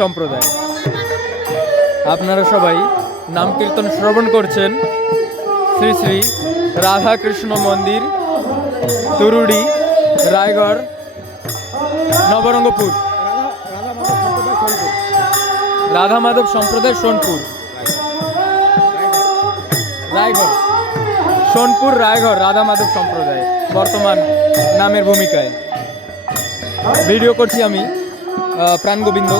সম্প্রদায়। আপনারা সবাই নাম কীর্তন শ্রবণ করছেন শ্রী শ্রী রাধাকৃষ্ণ মন্দির, তুরুড়ি, রায়গড়, নবরঙ্গপুর, রাধা মাধব সম্প্রদায়, সোনপুর, রায়গড়, সোনপুর, রায়গড়, রাধা মাধব সম্প্রদায় বর্তমান নামের ভূমিকায় ভিডিও করছি আমি, প্রাণগোবিন্দ।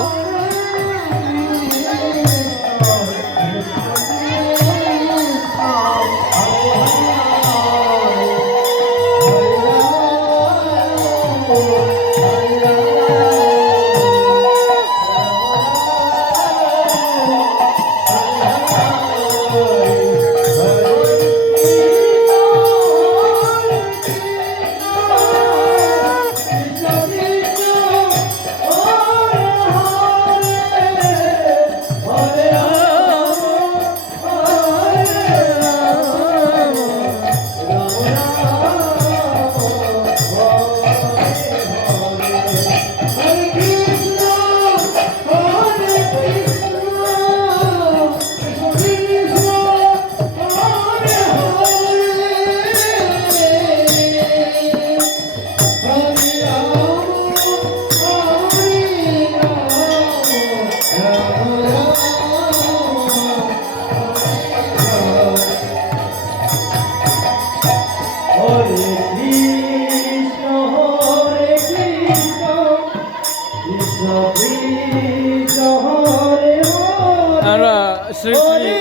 আমরা শ্রী শ্রী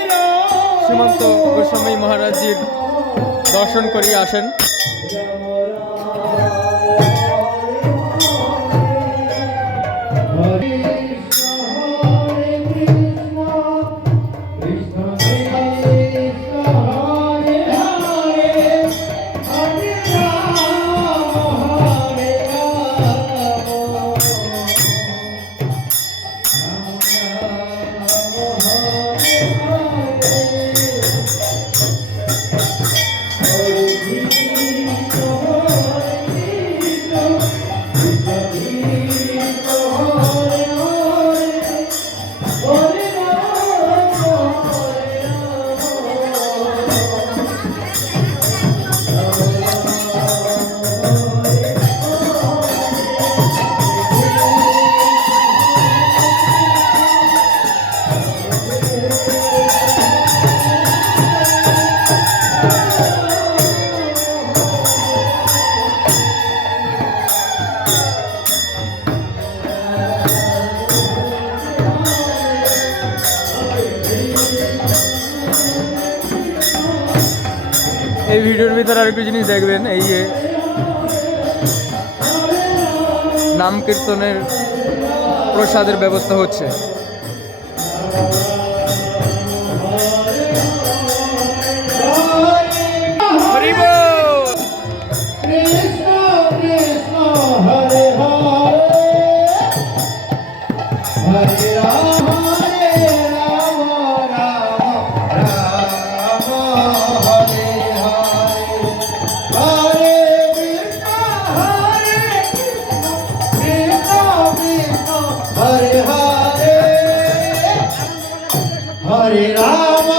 শ্রীমন্ত গোস্বামী মহারাজজির দর্শন করি, আসেন। এই ভিডিওর ভিতরে আরেকটু জিনিস দেখবেন, এই যে নাম কীর্তনের প্রসাদের ব্যবস্থা হচ্ছে। Hare Rama